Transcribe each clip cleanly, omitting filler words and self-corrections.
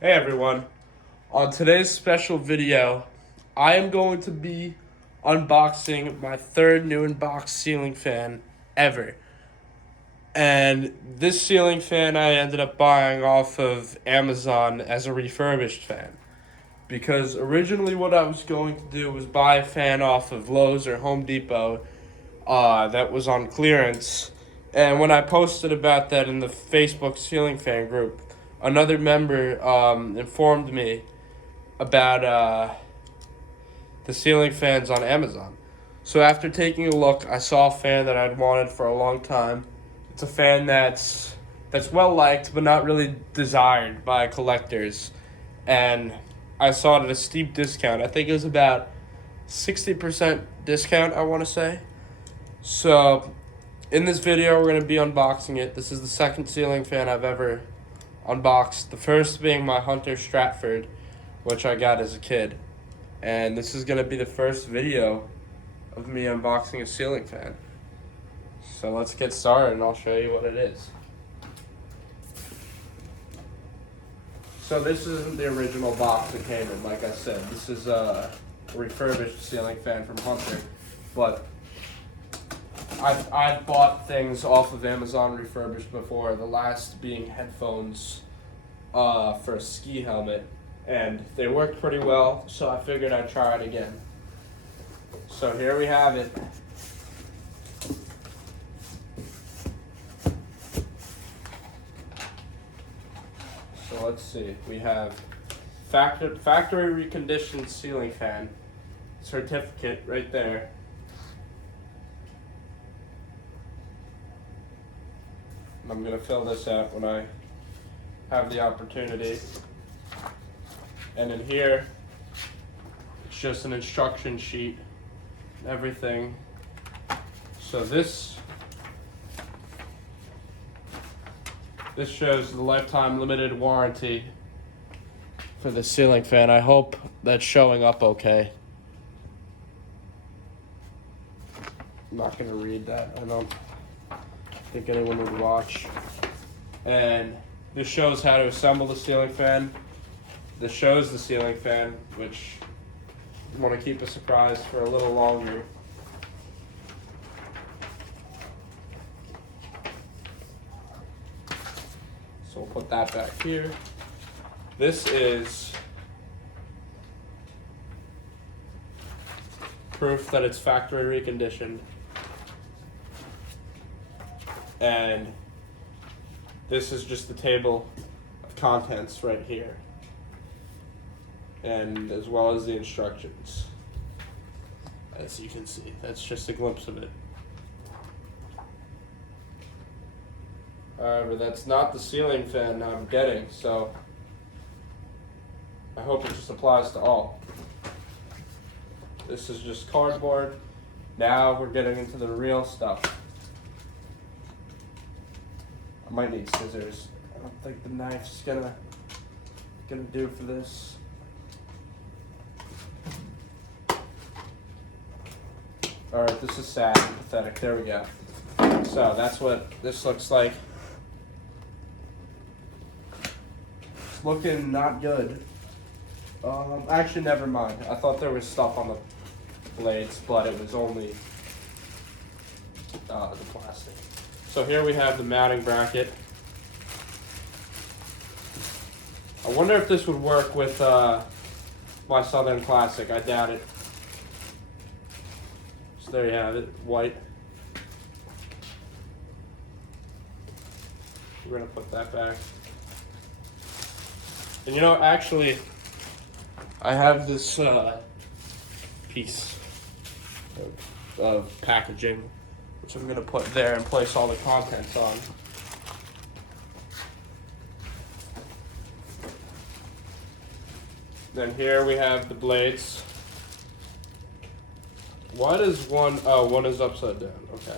Hey everyone, on today's special video, I am going to be unboxing my third new Inbox ceiling fan ever. And this ceiling fan I ended up buying off of Amazon as a refurbished fan. Because originally what I was going to do was buy a fan off of Lowe's or Home Depot that was on clearance. And when I posted about that in the Facebook ceiling fan group, another member informed me about the ceiling fans on Amazon. So after taking a look, I saw a fan that I'd wanted for a long time. It's a fan that's well liked but not really desired by collectors, and I saw it at a steep discount. I think it was about 60% discount, I want to say. So in this video, we're going to be unboxing it. This is the second ceiling fan I've ever unboxed. The first being my Hunter Stratford, which I got as a kid. And this is going to be the first video of me unboxing a ceiling fan. So let's get started and I'll show you what it is. So this isn't the original box it came in, like I said. This is a refurbished ceiling fan from Hunter. But I've bought things off of Amazon refurbished before, the last being headphones for a ski helmet. And they worked pretty well, so I figured I'd try it again. So here we have it. So let's see. We have factory reconditioned ceiling fan certificate right there. I'm gonna fill this out when I have the opportunity. And in here, it's just an instruction sheet, everything. So this shows the lifetime limited warranty for the ceiling fan. I hope that's showing up okay. I'm not gonna read that. I don't think anyone would watch. And this shows how to assemble the ceiling fan. This shows the ceiling fan, which I want to keep a surprise for a little longer. So we'll put that back here. This is proof that it's factory reconditioned. And this is just the table of contents right here. And as well as the instructions. As you can see, that's just a glimpse of it. However, that's not the ceiling fan I'm getting, so I hope it just applies to all. This is just cardboard. Now we're getting into the real stuff. I might need scissors. I don't think the knife's gonna do for this. Alright, this is sad and pathetic. There we go. So that's what this looks like. It's looking not good. Actually, never mind. I thought there was stuff on the blades, but it was only the plastic. So here we have the mounting bracket. I wonder if this would work with my Southern Classic. I doubt it. So there you have it, white. We're gonna put that back. And you know, actually, I have this piece of packaging, which I'm gonna put there and place all the contents on. Then here we have the blades. Why does one, oh, one is upside down, okay.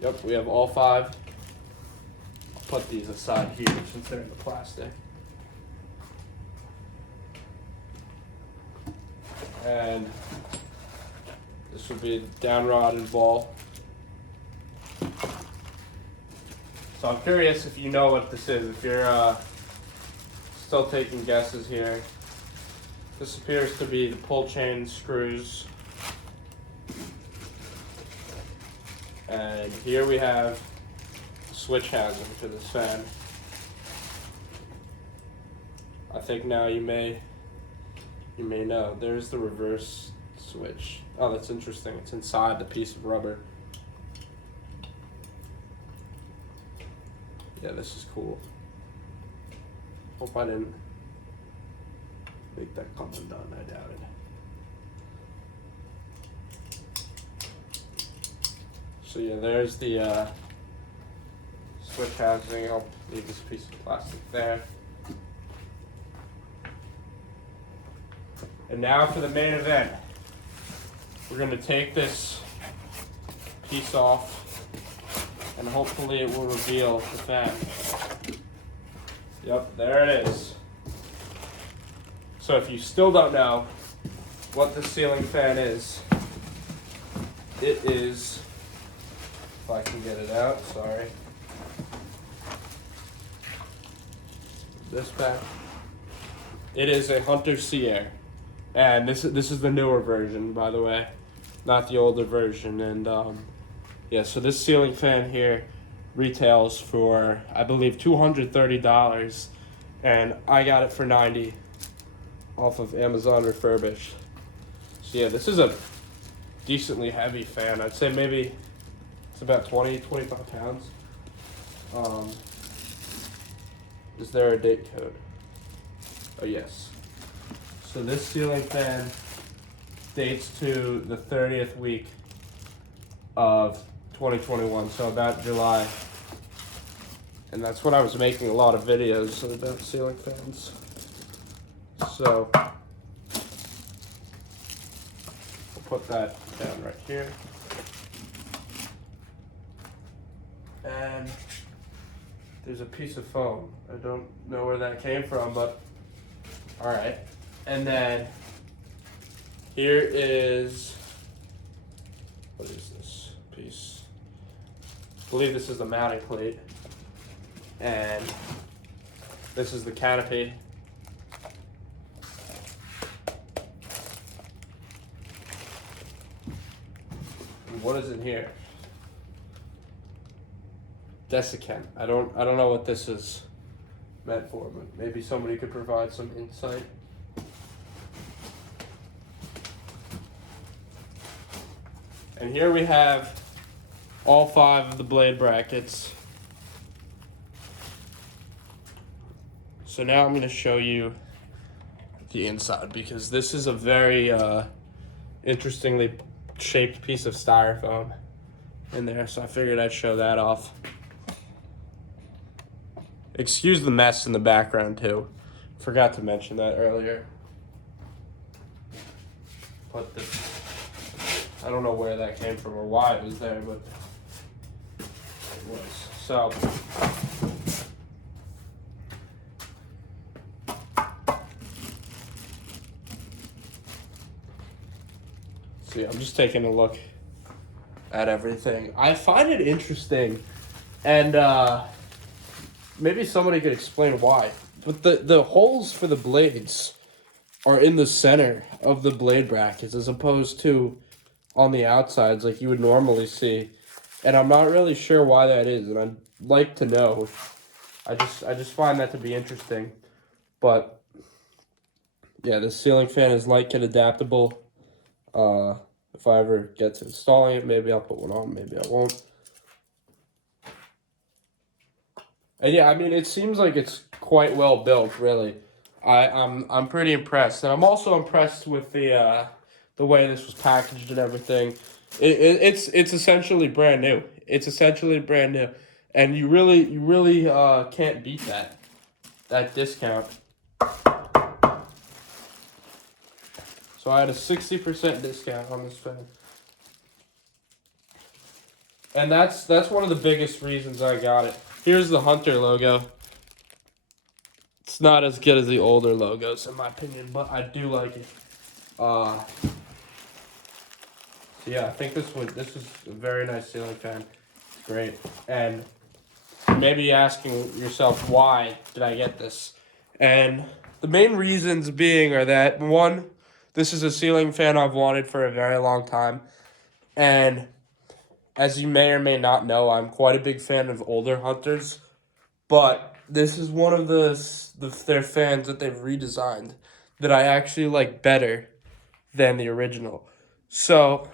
Yep, we have all 5. I'll put these aside here since they're in the plastic. And this would be the down rod and ball. So I'm curious if you know what this is, if you're still taking guesses here. This appears to be the pull chain screws. And here we have the switch housing for this fan. I think now you may know. There's the reverse switch. Oh, that's interesting. It's inside the piece of rubber. Yeah, this is cool. Hope I didn't make that come undone. I doubt it. So yeah, there's the switch housing. I'll leave this piece of plastic there. And now for the main event. We're gonna take this piece off and hopefully it will reveal the fan. Yep, there it is. So if you still don't know what the ceiling fan is, it is, if I can get it out, sorry. This back. It is a Hunter Sea-Air. And this is the newer version, by the way, not the older version. And yeah, so this ceiling fan here retails for, I believe, $230, and I got it for $90 off of Amazon Refurbished. So yeah, this is a decently heavy fan. I'd say maybe it's about 25 pounds. Is there a date code? Oh yes. So this ceiling fan dates to the 30th week of 2021, so about July. And that's when I was making a lot of videos about ceiling fans. So we'll put that down right here. And there's a piece of foam. I don't know where that came from, but all right. And then here is, what is this piece? I believe this is the mounting plate. And this is the canopy. And what is in here? Desiccant. I don't know what this is meant for, but maybe somebody could provide some insight. And here we have all 5 of the blade brackets. So now I'm going to show you the inside, because this is a very interestingly shaped piece of styrofoam in there, so I figured I'd show that off. Excuse the mess in the background too. Forgot to mention that earlier. But I don't know where that came from or why it was there, but it was. So see, I'm just taking a look at everything. I find it interesting, and maybe somebody could explain why. But the holes for the blades are in the center of the blade brackets as opposed to on the outsides like you would normally see. And I'm not really sure why that is, and I'd like to know. I just find that to be interesting. But yeah, this ceiling fan is light and adaptable. If I ever get to installing it, maybe I'll put one on, maybe I won't. And yeah, I mean, it seems like it's quite well built, really. I'm pretty impressed, and I'm also impressed with the way this was packaged and everything. It's essentially brand new. It's essentially brand new, and you really can't beat that discount. So I had a 60% discount on this fan, and that's one of the biggest reasons I got it. Here's the Hunter logo. It's not as good as the older logos, in my opinion, but I do like it. So yeah, I think this is a very nice ceiling fan. It's great. And you may be asking yourself, why did I get this? And the main reasons being are that, one, this is a ceiling fan I've wanted for a very long time. And as you may or may not know, I'm quite a big fan of older Hunters. But this is one of their fans that they've redesigned that I actually like better than the original. So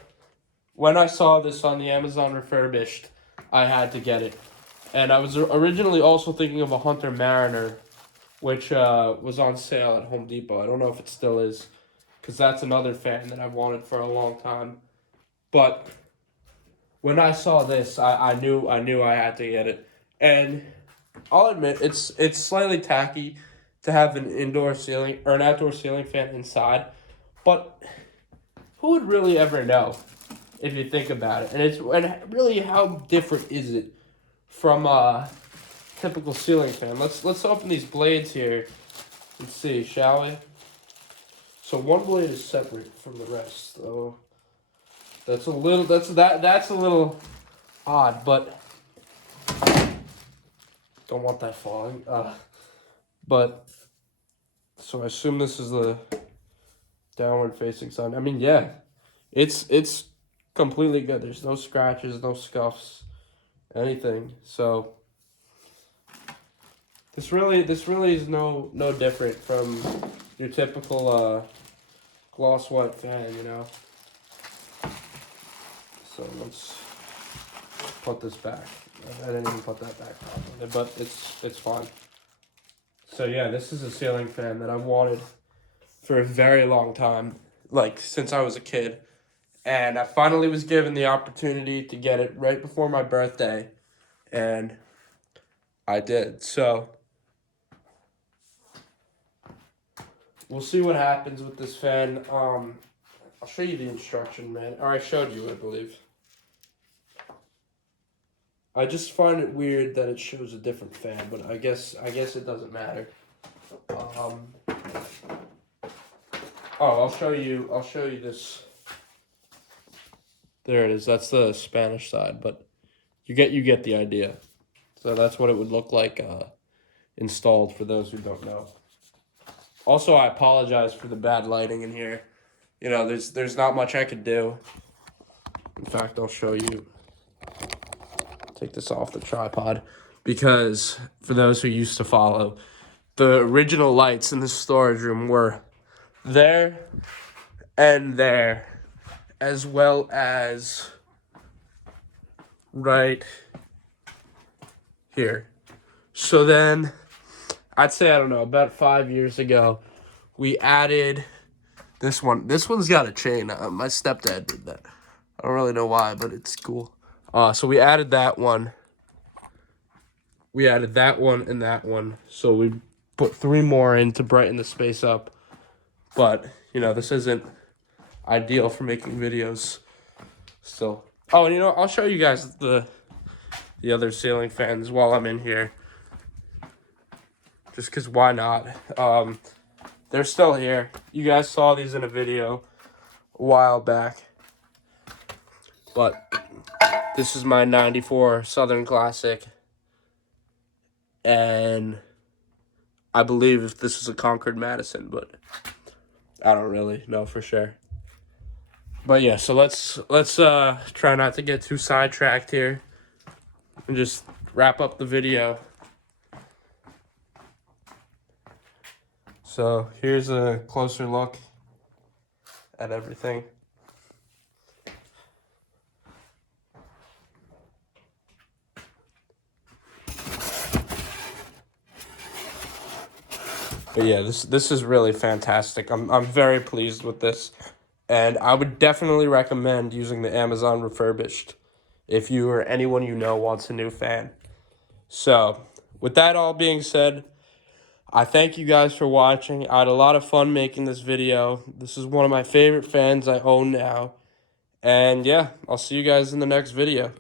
when I saw this on the Amazon refurbished, I had to get it. And I was originally also thinking of a Hunter Mariner, which was on sale at Home Depot. I don't know if it still is, because that's another fan that I've wanted for a long time. But when I saw this, I knew I had to get it. And I'll admit it's slightly tacky to have an indoor ceiling or an outdoor ceiling fan inside, but who would really ever know if you think about it? And really, how different is it from a typical ceiling fan? Let's open these blades here and see, shall we? So one blade is separate from the rest. So that's a little odd, but don't want that falling. But so I assume this is the downward facing side. I mean, yeah, it's completely good. There's no scratches, no scuffs, anything. So this really is no different from your typical gloss white fan, you know. So let's put this back. I didn't even put that back properly, but it's fine. So yeah, this is a ceiling fan that I've wanted for a very long time, like since I was a kid. And I finally was given the opportunity to get it right before my birthday, and I did. So we'll see what happens with this fan. I'll show you the instruction, man. Or I showed you, I believe. I just find it weird that it shows a different fan, but I guess it doesn't matter. I'll show you this. There it is. That's the Spanish side, but you get the idea. So that's what it would look like installed for those who don't know. Also, I apologize for the bad lighting in here. You know, there's not much I could do. In fact, I'll show you. Take this off the tripod, because for those who used to follow, the original lights in the storage room were there and there, as well as right here. So then, I'd say, I don't know, about 5 years ago, we added this one. This one's got a chain. My stepdad did that. I don't really know why, but it's cool. So we added that one. We added that one and that one. So we put 3 more in to brighten the space up. But, you know, this isn't ideal for making videos still. Oh, and you know, I'll show you guys the other ceiling fans while I'm in here. Just because why not? They're still here. You guys saw these in a video a while back. But this is my 94 Southern Classic. And I believe if this is a Concord Madison, but I don't really know for sure. But yeah, so let's try not to get too sidetracked here and just wrap up the video. So here's a closer look at everything. But yeah, this is really fantastic. I'm very pleased with this, and I would definitely recommend using the Amazon refurbished if you or anyone you know wants a new fan. So, with that all being said, I thank you guys for watching. I had a lot of fun making this video. This is one of my favorite fans I own now. And yeah, I'll see you guys in the next video.